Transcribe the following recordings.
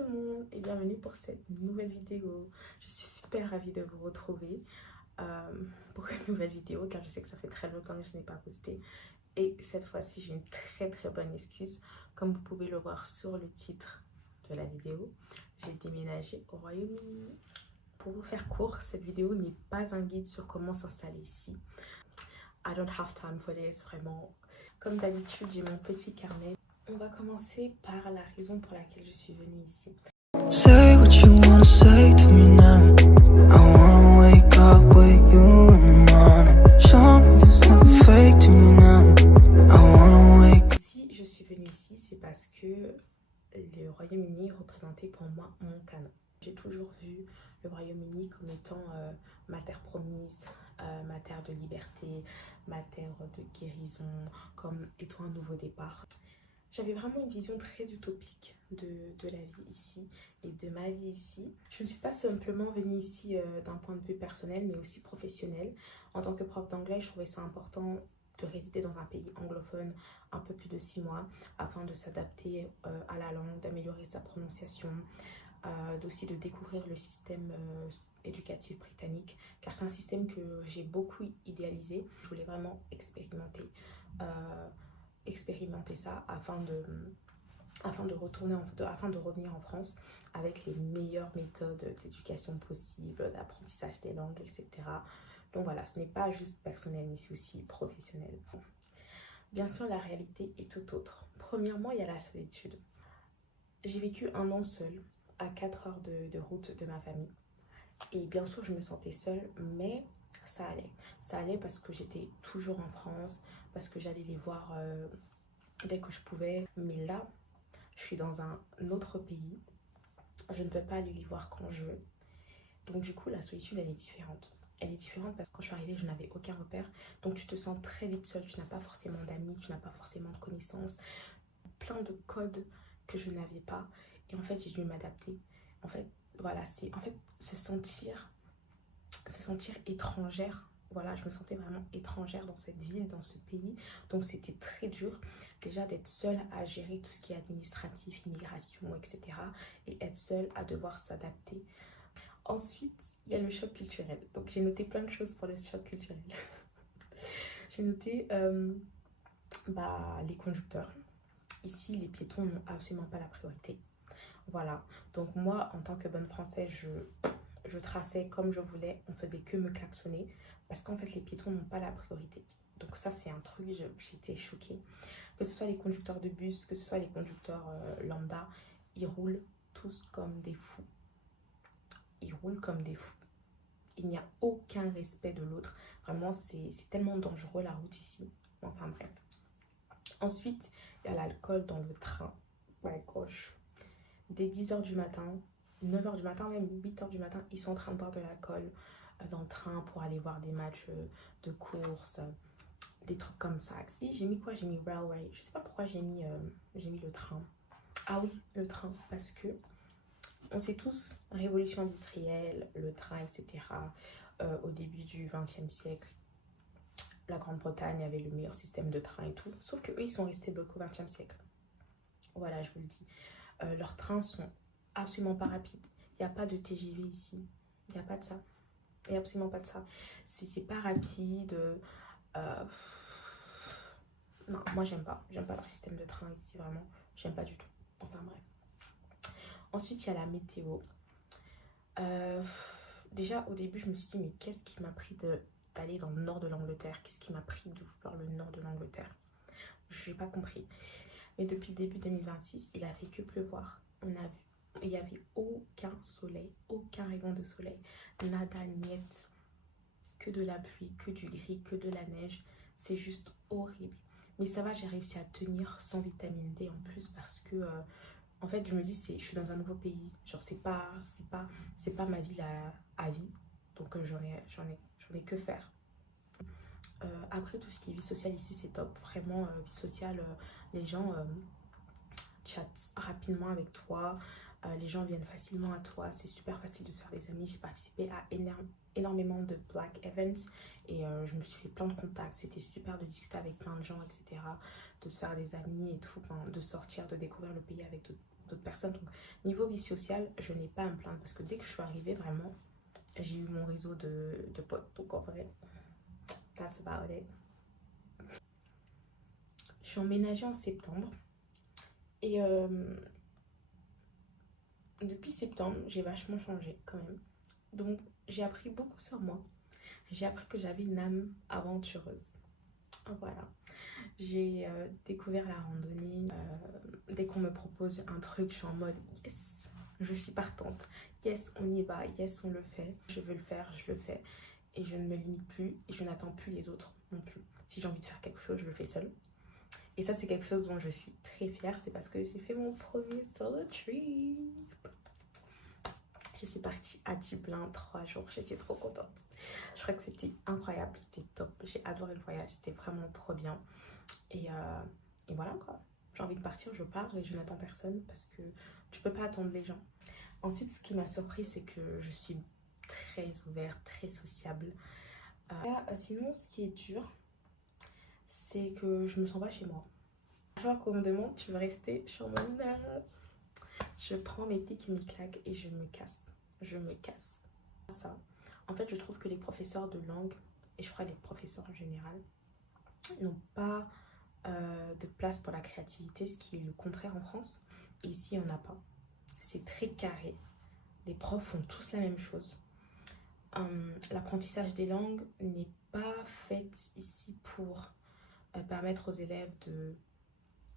tout le monde et bienvenue pour cette nouvelle vidéo. Je suis super ravie de vous retrouver pour une nouvelle vidéo car je sais que ça fait très longtemps que je n'ai pas posté. Et cette fois-ci, j'ai une très bonne excuse. Comme vous pouvez le voir sur le titre de la vidéo, j'ai déménagé au Royaume-Uni. Pour vous faire court, cette vidéo n'est pas un guide sur comment s'installer ici. I don't have time for this, vraiment. Comme d'habitude, j'ai mon petit carnet. On va commencer par la raison pour laquelle je suis venue ici. Say what you wanna say to me now. I wanna wake up with you in the morning. Show me there's nothing fake to me now. I wanna wake. Si je suis venue ici, c'est parce que le Royaume-Uni représentait pour moi mon canon. J'ai toujours vu le Royaume-Uni comme étant ma terre promise, ma terre de liberté, ma terre de guérison, comme étant un nouveau départ. J'avais vraiment une vision très utopique de la vie ici et de ma vie ici. Je ne suis pas simplement venue ici d'un point de vue personnel, mais aussi professionnel. En tant que prof d'anglais, je trouvais ça important de résider dans un pays anglophone un peu plus de 6 mois afin de s'adapter à la langue, d'améliorer sa prononciation, aussi de découvrir le système éducatif britannique, car c'est un système que j'ai beaucoup idéalisé. Je voulais vraiment expérimenter ça afin de revenir en France avec les meilleures méthodes d'éducation possibles, d'apprentissage des langues, etc. Donc voilà, ce n'est pas juste personnel, mais c'est aussi professionnel. Bien sûr, la réalité est tout autre. Premièrement, il y a la solitude. J'ai vécu 1 an seule, à 4 heures de route de ma famille. Et bien sûr, je me sentais seule, mais ça allait. Ça allait parce que j'étais toujours en France, parce que j'allais les voir dès que je pouvais. Mais là, je suis dans un autre pays. Je ne peux pas aller les voir quand je veux. Donc du coup, la solitude, elle est différente. Elle est différente parce que quand je suis arrivée, je n'avais aucun repère. Donc tu te sens très vite seule. Tu n'as pas forcément d'amis, tu n'as pas forcément de connaissances. Plein de codes que je n'avais pas. Et en fait, j'ai dû m'adapter. En fait, voilà, c'est en fait se sentir étrangère. Voilà, je me sentais vraiment étrangère dans cette ville, dans ce pays. Donc c'était très dur déjà d'être seule à gérer tout ce qui est administratif, immigration, etc. Et être seule à devoir s'adapter. Ensuite, il y a le choc culturel. Donc j'ai noté plein de choses pour le choc culturel. J'ai noté les conducteurs. Ici, les piétons n'ont absolument pas la priorité. Voilà. Donc moi, en tant que bonne française, je traçais comme je voulais. On faisait que me klaxonner. Parce qu'en fait, les piétons n'ont pas la priorité. Donc ça, c'est un truc, j'étais choquée. Que ce soit les conducteurs de bus, que ce soit les conducteurs lambda, ils roulent tous comme des fous. Ils roulent comme des fous. Il n'y a aucun respect de l'autre. Vraiment, c'est tellement dangereux la route ici. Enfin bref. Ensuite, il y a l'alcool dans le train. My gosh. Dès 10 h du matin, 9 h du matin, même 8 h du matin, ils sont en train de boire de l'alcool dans le train pour aller voir des matchs de course, des trucs comme ça. Si, j'ai mis quoi? J'ai mis railway. Je sais pas pourquoi j'ai mis le train. Ah oui, le train, parce que on sait tous, révolution industrielle, le train, etc. Au début du XXe siècle, la Grande-Bretagne avait le meilleur système de train et tout. Sauf qu'eux, ils sont restés bloqués au XXe siècle. Voilà, je vous le dis. Leurs trains sont absolument pas rapides. Il n'y a pas de TGV ici. Il n'y a pas de ça. Il n'y a absolument pas de ça. C'est pas rapide. Non, moi, j'aime pas. J'aime pas leur système de train ici, vraiment. J'aime pas du tout. Enfin, bref. Ensuite, il y a la météo. Déjà, au début, je me suis dit, mais qu'est-ce qui m'a pris d'aller dans le nord de l'Angleterre? Qu'est-ce qui m'a pris de voir le nord de l'Angleterre? Je n'ai pas compris. Mais depuis le début 2026, il a fait que pleuvoir. Il n'y avait aucun soleil, aucun rayon de soleil. Nada, niet. Que de la pluie, que du gris, que de la neige. C'est juste horrible. Mais ça va, j'ai réussi à tenir sans vitamine D en plus parce que... en fait, je me dis, je suis dans un nouveau pays. Genre, c'est pas ma ville à vie. Donc, j'en ai que faire. Après, tout ce qui est vie sociale ici, c'est top. Vraiment, vie sociale, les gens chattent rapidement avec toi. Les gens viennent facilement à toi. C'est super facile de se faire des amis. J'ai participé à énormément de Black Events. Et je me suis fait plein de contacts. C'était super de discuter avec plein de gens, etc. De se faire des amis et tout. Enfin, de sortir, de découvrir le pays avec d'autres personnes. Donc, niveau vie sociale, je n'ai pas à me plaindre parce que dès que je suis arrivée, vraiment, j'ai eu mon réseau de potes. Donc, en vrai, that's about it. Je suis emménagée en septembre et depuis septembre, j'ai vachement changé quand même. Donc, j'ai appris beaucoup sur moi. J'ai appris que j'avais une âme aventureuse. Voilà. J'ai découvert la randonnée. Dès qu'on me propose un truc, je suis en mode yes, je suis partante. Yes, on y va. Yes, on le fait. Je veux le faire, je le fais. Et je ne me limite plus et je n'attends plus les autres non plus. Si j'ai envie de faire quelque chose, je le fais seule. Et ça, c'est quelque chose dont je suis très fière. C'est parce que j'ai fait mon premier solo trip. Je suis partie à Dublin 3 jours. J'étais trop contente. Je crois que c'était incroyable. C'était top. J'ai adoré le voyage. C'était vraiment trop bien. Et voilà quoi. J'ai envie de partir, je pars et je n'attends personne parce que tu peux pas attendre les gens. Ensuite, ce qui m'a surpris, c'est que je suis très ouverte, très sociable. Sinon, ce qui est dur, c'est que je me sens pas chez moi. À chaque fois qu'on me demande, tu veux rester, je suis en mode non. Je prends mes pics et mes claques et je me casse. Je me casse. Ça. En fait, je trouve que les professeurs de langue, et je crois les professeurs en général, n'ont pas de place pour la créativité, ce qui est le contraire en France. Et ici, il n'y en a pas. C'est très carré. Les profs font tous la même chose. L'apprentissage des langues n'est pas fait ici pour permettre aux élèves de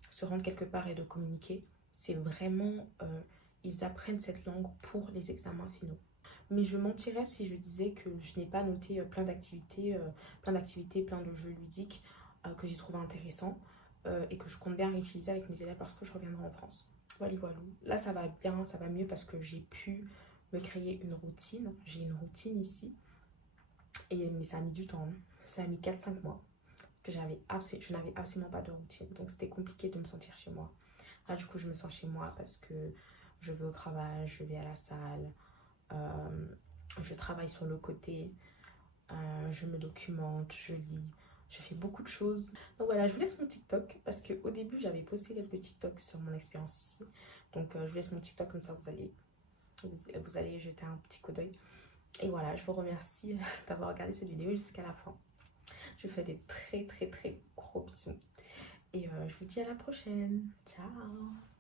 se rendre quelque part et de communiquer. C'est vraiment, ils apprennent cette langue pour les examens finaux. Mais je mentirais si je disais que je n'ai pas noté plein d'activités, plein de jeux ludiques que j'ai trouvé intéressants et que je compte bien réutiliser avec mes élèves lorsque je reviendrai en France. Voilà, voilà. Là, ça va bien, ça va mieux parce que j'ai pu me créer une routine. J'ai une routine ici, mais ça a mis du temps. Hein. Ça a mis 4-5 mois que je n'avais absolument pas de routine. Donc, c'était compliqué de me sentir chez moi. Là, du coup, je me sens chez moi parce que je vais au travail, je vais à la salle, je travaille sur le côté, je me documente, je lis, je fais beaucoup de choses. Donc voilà, je vous laisse mon TikTok parce qu'au début, j'avais posté quelques TikTok sur mon expérience ici. Donc je vous laisse mon TikTok comme ça, vous allez jeter un petit coup d'œil. Et voilà, je vous remercie d'avoir regardé cette vidéo jusqu'à la fin. Je vous fais des très très très gros bisous. Et je vous dis à la prochaine. Ciao!